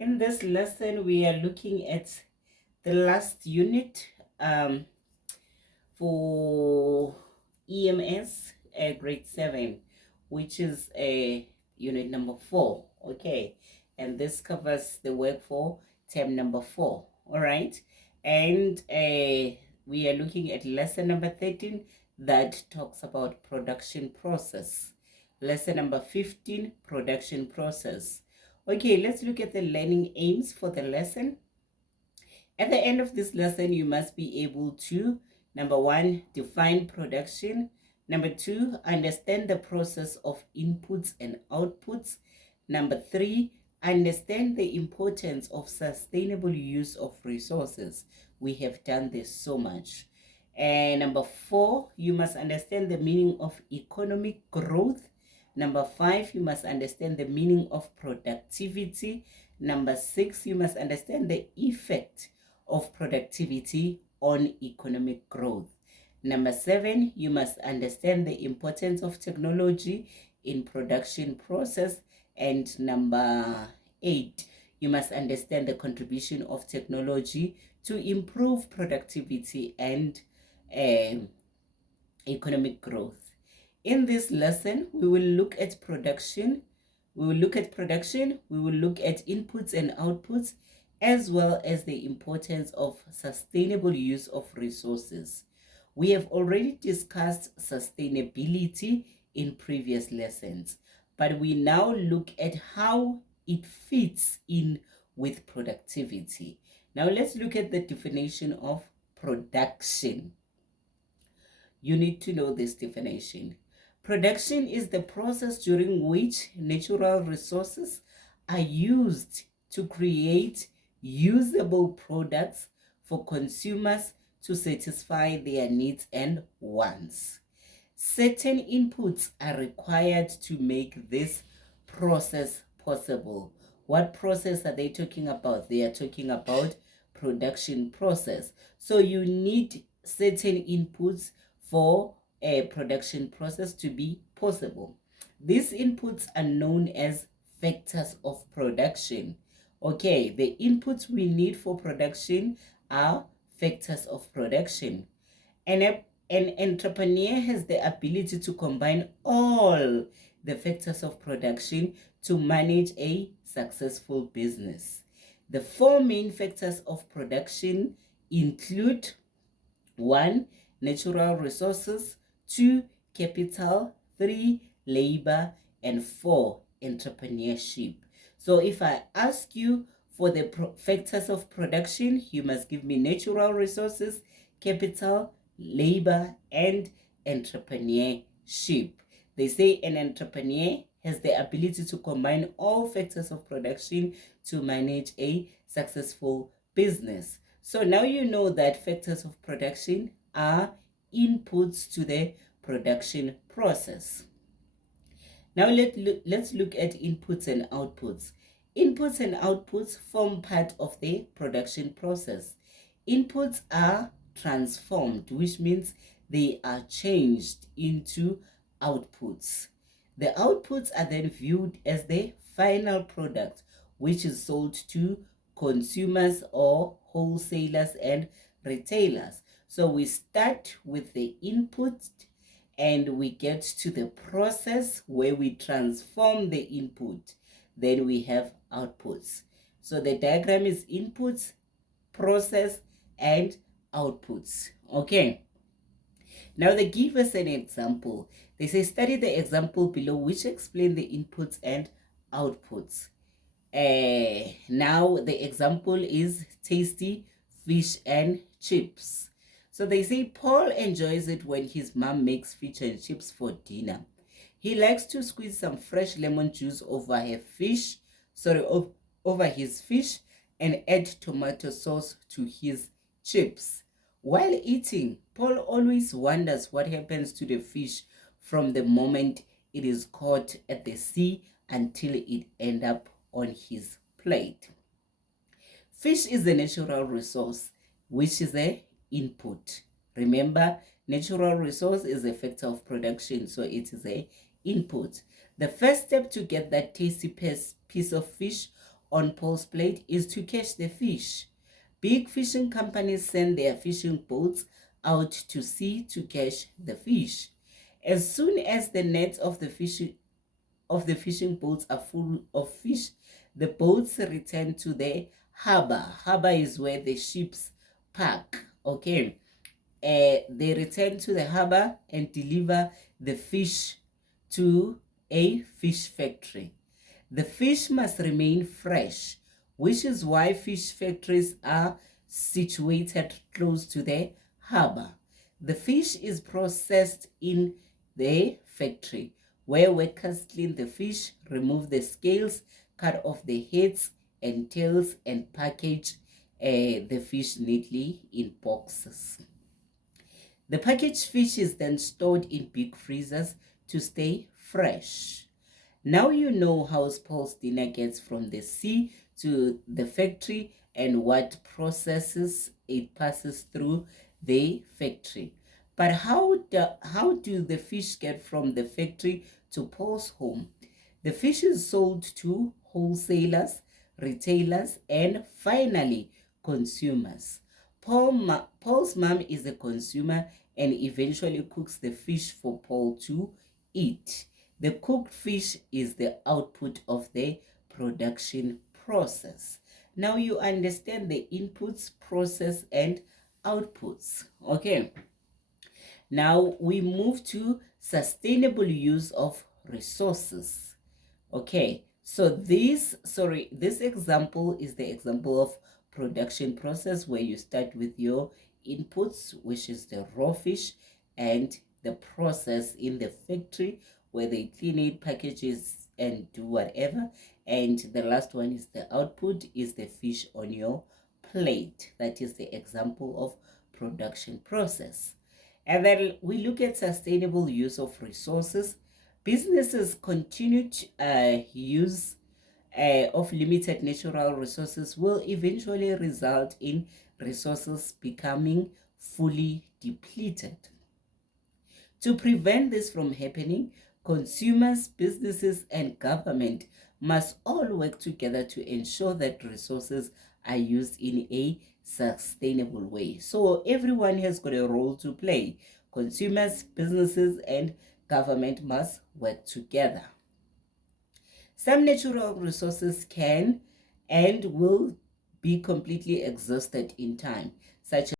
In this lesson, we are looking at the last unit for EMS grade 7, which is unit number 4. Okay, and this covers the work for term number 4. All right, and we are looking at lesson number 13 that talks about production process. Lesson number 15, production process. Okay, let's look at the learning aims for the lesson. At the end of this lesson, you must be able to, number 1, define production. Number 2, understand the process of inputs and outputs. Number 3, understand the importance of sustainable use of resources. We have done this so much. And number 4, you must understand the meaning of economic growth. Number 5, you must understand the meaning of productivity. Number 6, you must understand the effect of productivity on economic growth. Number 7, you must understand the importance of technology in production process. And number 8, you must understand the contribution of technology to improve productivity and economic growth. In this lesson, we will look at production. We will look at inputs and outputs, as well as the importance of sustainable use of resources. We have already discussed sustainability in previous lessons, but we now look at how it fits in with productivity. Now let's look at the definition of production. You need to know this definition. Production is the process during which natural resources are used to create usable products for consumers to satisfy their needs and wants. Certain inputs are required to make this process possible. What process are they talking about? They are talking about production process. So you need certain inputs for a production process to be possible. These inputs are known as factors of production. Okay, the inputs we need for production are factors of production. An entrepreneur has the ability to combine all the factors of production to manage a successful business. The 4 main factors of production include 1, natural resources, 2, capital, 3, labor, and 4, entrepreneurship. So if I ask you for the factors of production, you must give me natural resources, capital, labor, and entrepreneurship. They say an entrepreneur has the ability to combine all factors of production to manage a successful business. So now you know that factors of production are inputs to the production process. Now let's look at inputs and outputs. Inputs and outputs form part of the production process. Inputs are transformed, which means they are changed into outputs. The outputs are then viewed as the final product, which is sold to consumers or wholesalers and retailers. So we start with the input and we get to the process where we transform the input. Then we have outputs. So the diagram is inputs, process, and outputs. Okay. Now they give us an example. They say study the example below which explain the inputs and outputs. Now the example is tasty fish and chips. So they say Paul enjoys it when his mom makes fish and chips for dinner. He likes to squeeze some fresh lemon juice over his fish and add tomato sauce to his chips. While eating, Paul always wonders what happens to the fish from the moment it is caught at the sea until it ends up on his plate. Fish is a natural resource, which is an input. Remember, natural resource is a factor of production, so it is an input. The first step to get that tasty piece of fish on Paul's plate is to catch the fish. Big fishing companies send their fishing boats out to sea to catch the fish. As soon as the nets of the fishing boats are full of fish, the boats return to the harbor. Harbor is where the ships park. Okay. They return to the harbor and deliver the fish to a fish factory. The fish must remain fresh, which is why fish factories are situated close to the harbor. The fish is processed in the factory, where workers clean the fish, remove the scales, cut off the heads and tails, and package the fish neatly in boxes. The packaged fish is then stored in big freezers to stay fresh. Now you know how Paul's dinner gets from the sea to the factory and what processes it passes through the factory. But how do the fish get from the factory to Paul's home? The fish is sold to wholesalers, retailers, and finally consumers. Paul's mom is a consumer and eventually cooks the fish for Paul to eat. The cooked fish is the output of the production process. Now you understand the inputs, process, and outputs. Okay. Now we move to sustainable use of resources. Okay, so this example is the example of production process where you start with your inputs, which is the raw fish, and the process in the factory where they clean it, packages, and do whatever. And the last one is the output, is the fish on your plate. That is the example of production process. And then we look at sustainable use of resources. Businesses continued use of limited natural resources will eventually result in resources becoming fully depleted. To prevent this from happening, consumers, businesses, and government must all work together to ensure that resources are used in a sustainable way. So everyone has got a role to play. Consumers, businesses, and government must work together. Some natural resources can and will be completely exhausted in time, such